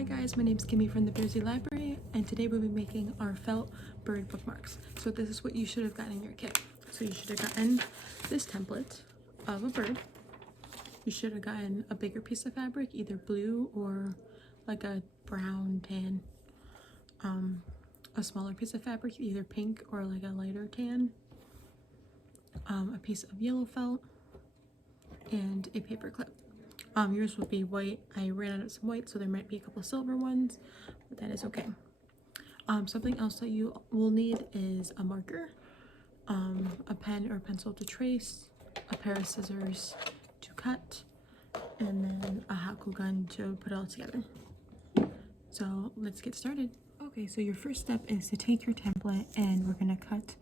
Hi guys, my name is Kimmy from the Jersey Library, and today we'll be making our felt bird bookmarks. So this is what you should have gotten in your kit. So you should have gotten this template of a bird. You should have gotten a bigger piece of fabric, either blue or like a brown tan. A smaller piece of fabric, either pink or like a lighter tan. A piece of yellow felt, and a paper clip. Yours would be white. I ran out of some white, so there might be a couple silver ones, but that is okay. Something else that you will need is a marker, a pen or pencil to trace, a pair of scissors to cut, and then a hot glue gun to put it all together. So let's get started. Okay, so your first step is to take your template and we're gonna cut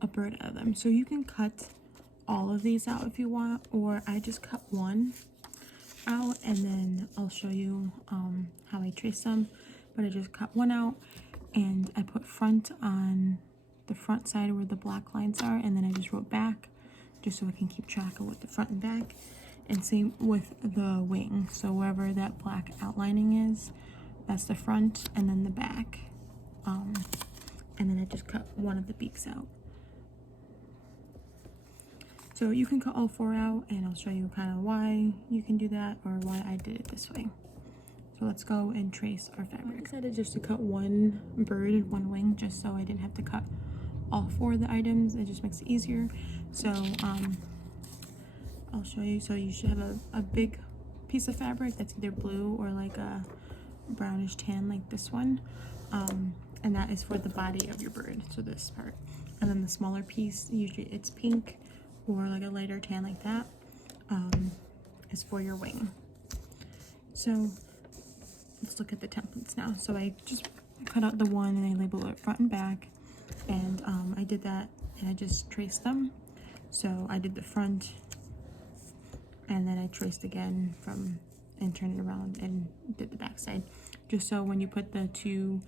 a bird out of them. So you can cut all of these out if you want, or I just cut one out and then I'll show you how I trace them. But I just cut one out and I put front on the front side where the black lines are, and then I just wrote back just so I can keep track of what the front and back. And same with the wing, so wherever that black outlining is, that's the front, and then the back. And then I just cut one of the beaks out. So you can cut all four out, and I'll show you kind of why you can do that or why I did it this way. So let's go and trace our fabric. I decided just to cut one bird and one wing just so I didn't have to cut all four of the items. It just makes it easier. So I'll show you. So you should have a big piece of fabric that's either blue or like a brownish tan like this one. And that is for the body of your bird, so this part. And then the smaller piece, usually it's pink or like a lighter tan like that, is for your wing. So let's look at the templates now. So I just cut out the one and I labeled it front and back, and I did that and I just traced them. So I did the front and then I traced again from and turned it around and did the back side, just so when you put the two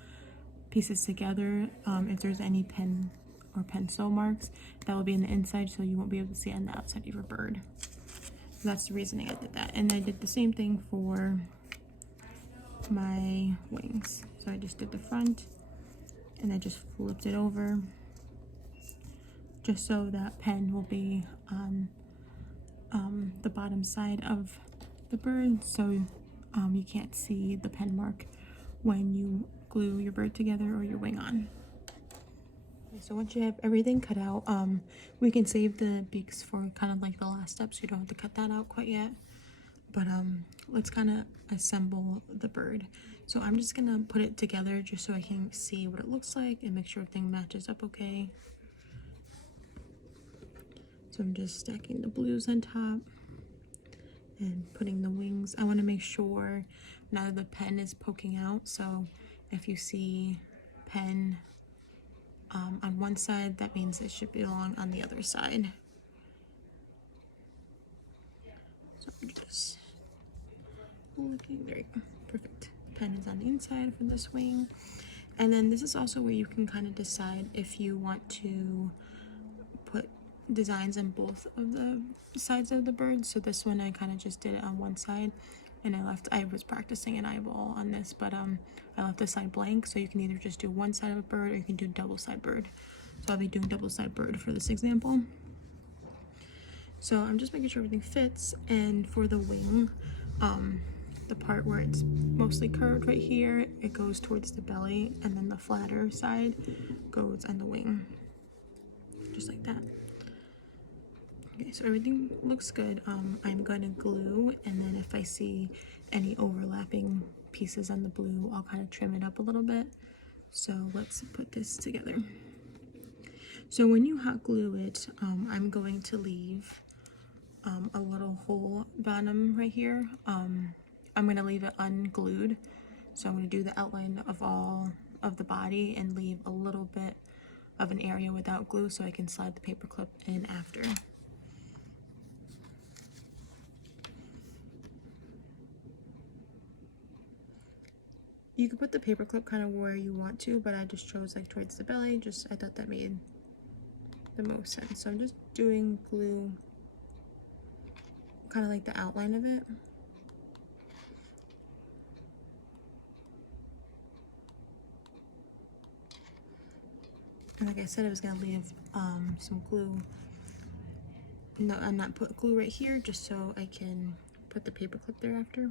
pieces together, if there's any pen or pencil marks, that will be in the inside, so you won't be able to see on the outside of your bird. So that's the reasoning I did that. And I did the same thing for my wings. So I just did the front and I just flipped it over just so that pen will be on the bottom side of the bird, so you can't see the pen mark when you glue your bird together or your wing on. Okay, so once you have everything cut out, we can save the beaks for kind of like the last step, so you don't have to cut that out quite yet. But let's kind of assemble the bird. So I'm just gonna put it together just so I can see what it looks like and make sure everything matches up okay. So I'm just stacking the blues on top and putting the wings. I want to make sure none of the pen is poking out, so if you see pen on one side, that means it should belong on the other side. So I'm just looking, there you go, perfect. The pen is on the inside for this wing. And then this is also where you can kind of decide if you want to put designs on both of the sides of the bird. So this one I kind of just did it on one side, and I was practicing an eyeball on this, but I left the side blank, so you can either just do one side of a bird or you can do double side bird. So I'll be doing double side bird for this example. So I'm just making sure everything fits. And for the wing, the part where it's mostly curved right here, it goes towards the belly, and then the flatter side goes on the wing, just like that. Okay, so everything looks good. I'm going to glue, and then if I see any overlapping pieces on the blue, I'll kind of trim it up a little bit. So let's put this together. So when you hot glue it, I'm going to leave a little hole bottom right here. I'm going to leave it unglued. So I'm going to do the outline of all of the body and leave a little bit of an area without glue so I can slide the paper clip in after. You could put the paper clip kind of where you want to, but I just chose like towards the belly. I thought that made the most sense. So I'm just doing glue kind of like the outline of it. And like I said, I was gonna leave some glue. No, I'm not put glue right here just so I can put the paper clip there after.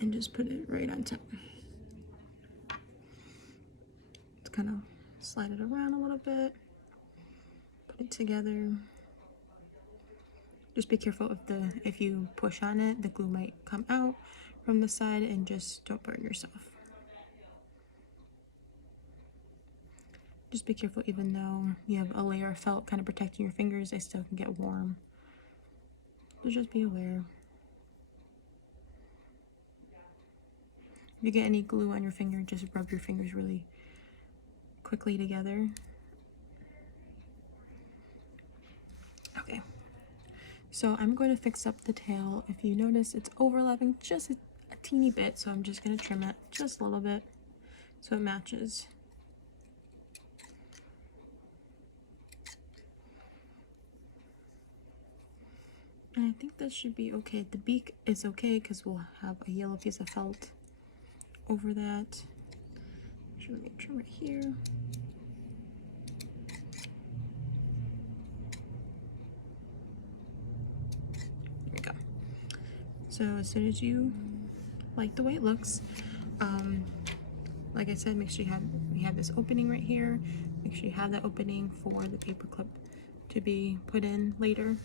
And just put it right on top. Just kind of slide it around a little bit. Put it together. Just be careful if you push on it, the glue might come out from the side, and just don't burn yourself. Just be careful, even though you have a layer of felt kind of protecting your fingers, they still can get warm. So just be aware. If you get any glue on your finger, just rub your fingers really quickly together. Okay, so I'm going to fix up the tail. If you notice, it's overlapping just a teeny bit, so I'm just going to trim it just a little bit so it matches. And I think that should be okay. The beak is okay because we'll have a yellow piece of felt over that. So let me trim right here. There we go. So as soon as you like the way it looks, like I said, make sure we have this opening right here. Make sure you have that opening for the paper clip to be put in later.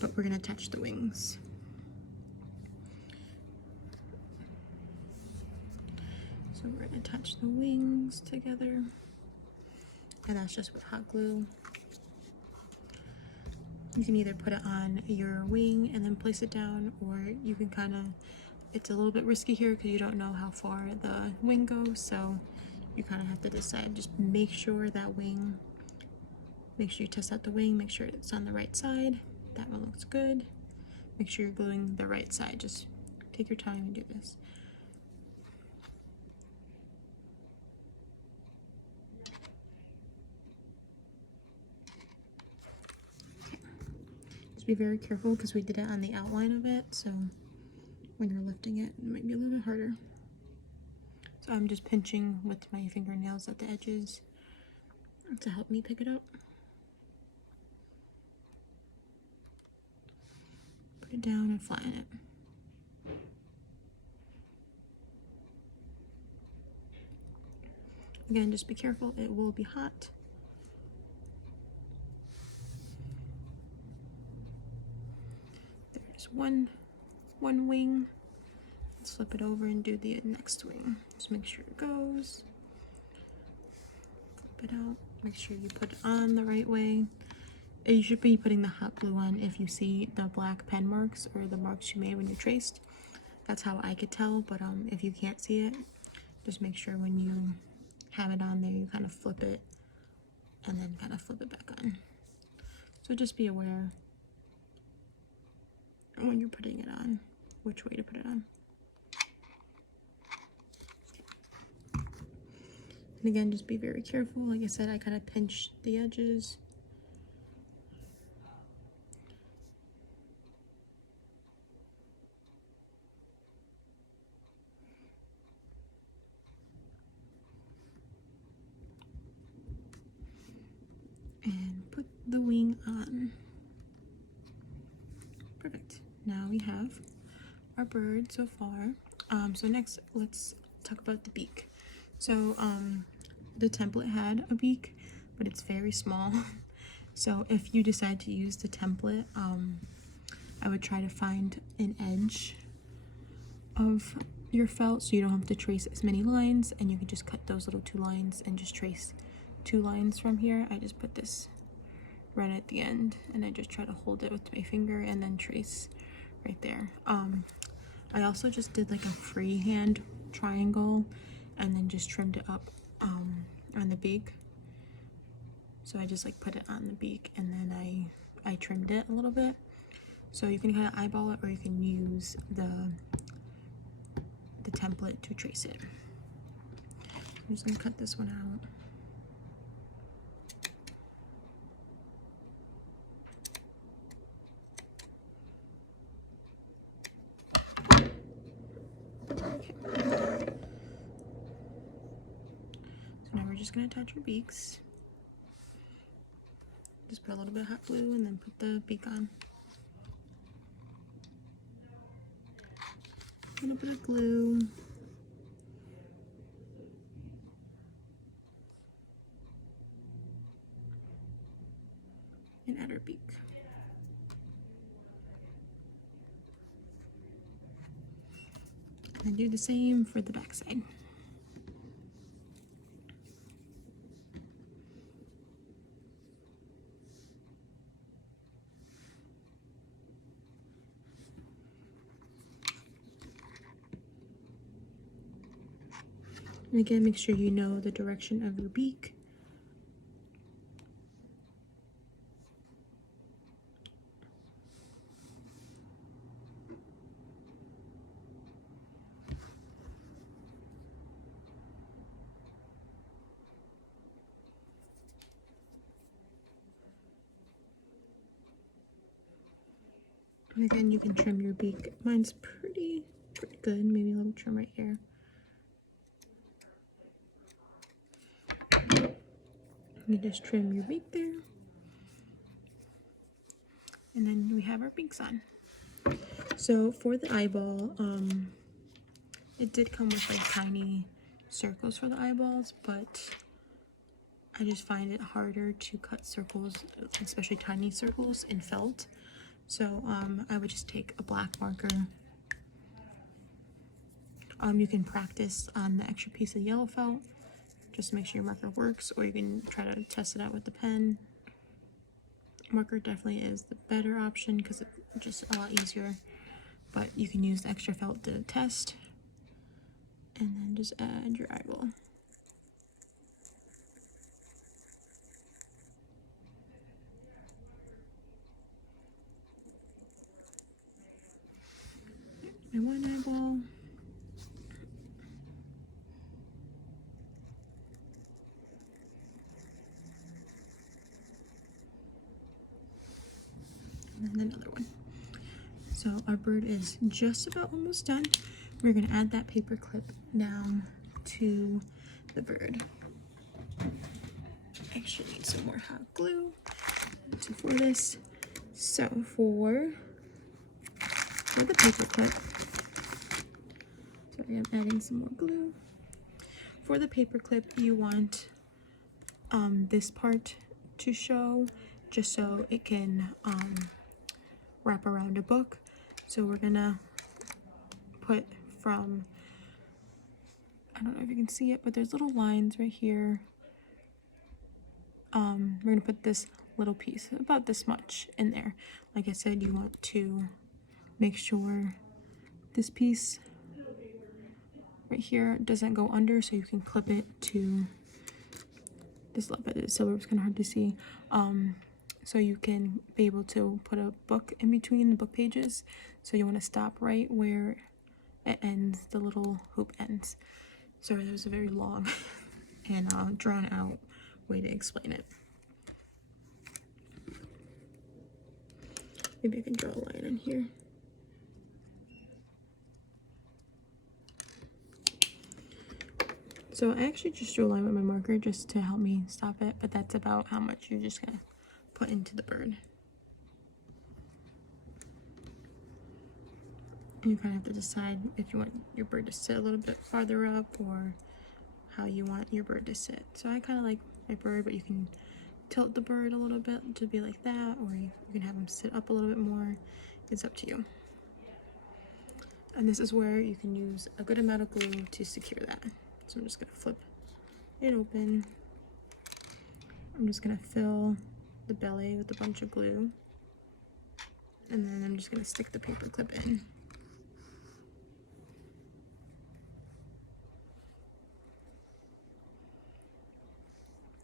But we're gonna attach the wings. So we're gonna attach the wings together. And that's just with hot glue. You can either put it on your wing and then place it down, or you can kind of, it's a little bit risky here because you don't know how far the wing goes, so you kind of have to decide. Just make sure that wing, make sure you test out the wing, make sure it's on the right side. That one looks good. Make sure you're gluing the right side. Just take your time and do this. Just be very careful because we did it on the outline of it, so when you're lifting it, it might be a little bit harder. So I'm just pinching with my fingernails at the edges to help me pick it up. Put it down and flatten it. Again, just be careful, it will be hot. There's one wing. Let's flip it over and do the next wing. Just make sure it goes. Flip it out. Make sure you put it on the right way. You should be putting the hot glue on if you see the black pen marks or the marks you made when you traced. That's how I could tell, but if you can't see it, just make sure when you have it on there, you kind of flip it and then kind of flip it back on. So just be aware when you're putting it on, which way to put it on. And again, just be very careful. Like I said, I kind of pinched the edges. And put the wing on. Perfect. Now we have our bird so far. So next, let's talk about the beak. So the template had a beak, but it's very small. So if you decide to use the template, I would try to find an edge of your felt so you don't have to trace as many lines, and you can just cut those little 2 lines and just trace 2 lines from here. I just put this right at the end and I just try to hold it with my finger and then trace right there. I also just did like a freehand triangle and then just trimmed it up on the beak. So I just like put it on the beak and then I trimmed it a little bit. So you can kind of eyeball it, or you can use the template to trace it. I'm just gonna cut this one out. So now we're just going to attach our beaks. Just put a little bit of hot glue and then put the beak on. A little bit of glue. And add our beak. And do the same for the back side. And again, make sure you know the direction of your beak. And again, you can trim your beak. Mine's pretty good. Maybe a little trim right here. You just trim your beak there. And then we have our beaks on. So for the eyeball, it did come with like tiny circles for the eyeballs, but I just find it harder to cut circles, especially tiny circles, in felt. So I would just take a black marker. You can practice on the extra piece of yellow felt, just to make sure your marker works, or you can try to test it out with the pen. Marker definitely is the better option because it's just a lot easier, but you can use the extra felt to test. And then just add your eyeball. My one eyeball. And then another one. So our bird is just about almost done. We're gonna add that paper clip down to the bird. Actually need some more hot glue for this. So for the paper clip, sorry, I'm adding some more glue. For the paper clip, you want this part to show, just so it can wrap around a book. So we're gonna put from, I don't know if you can see it, but there's little lines right here. We're gonna put this little piece, about this much, in there. Like I said, you want to make sure this piece right here doesn't go under, so you can clip it to this little bit of silver. It's kind of hard to see. So you can be able to put a book in between the book pages. So you want to stop right where it ends, the little hoop ends. Sorry, that was a very long and drawn out way to explain it. Maybe I can draw a line in here. So I actually just drew a line with my marker just to help me stop it, but that's about how much you're just gonna put into the bird. And you kind of have to decide if you want your bird to sit a little bit farther up or how you want your bird to sit. So I kind of like my bird, but you can tilt the bird a little bit to be like that, or you can have him sit up a little bit more. It's up to you. And this is where you can use a good amount of glue to secure that. So I'm just gonna flip it open. I'm just gonna fill the belly with a bunch of glue. And then I'm just gonna stick the paper clip in.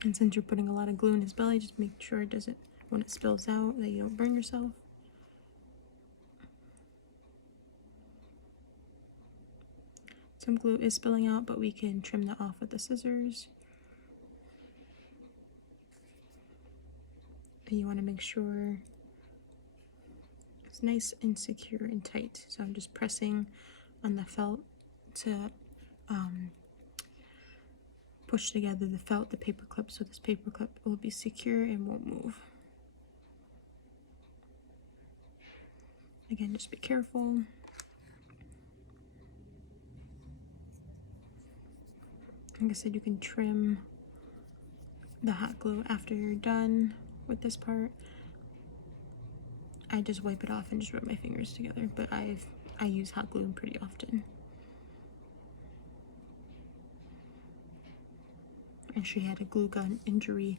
And since you're putting a lot of glue in his belly, just make sure it doesn't, when it spills out, that you don't burn yourself. Some glue is spilling out, but we can trim that off with the scissors. And you want to make sure it's nice and secure and tight. So I'm just pressing on the felt to push together the felt, the paper clip, so this paper clip will be secure and won't move. Again, just be careful. Like I said, you can trim the hot glue after you're done with this part. I just wipe it off and just rub my fingers together, but I use hot glue pretty often. And she had a glue gun injury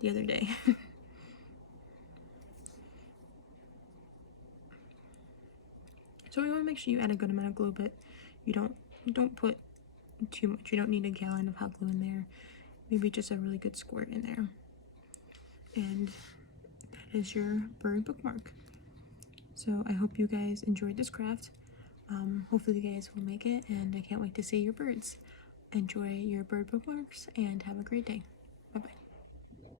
the other day. So we want to make sure you add a good amount of glue, but you don't put too much. You don't need a gallon of hot glue in there. Maybe just a really good squirt in there. And that is your bird bookmark. So I hope you guys enjoyed this craft. Hopefully you guys will make it, and I can't wait to see your birds. Enjoy your bird bookmarks and have a great day. Bye bye.